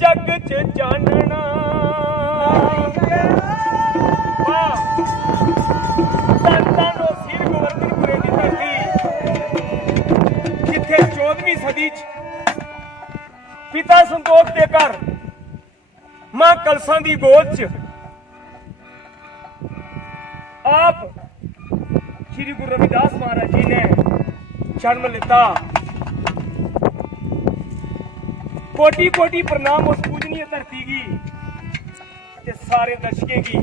जग च जानना। धन धन ओ सिर गोवर्धनपुरे दी धरती जिथे 14वीं सदी च पिता संतोख दे घर मां कलसा दी गोद च आप श्री गुरु रविदास महाराज जी ने जन्म लेता। कोटि कोटि प्रणाम उस पूजनीय धरती की ते सारे दर्शकों की।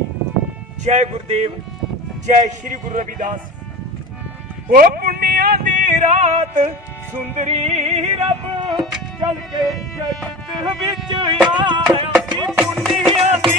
जय गुरुदेव, जय श्री गुरु रविदास। ओ पुण्या दी रात सुंदरी रब चल के जगत विच आया सी। पुण्या दी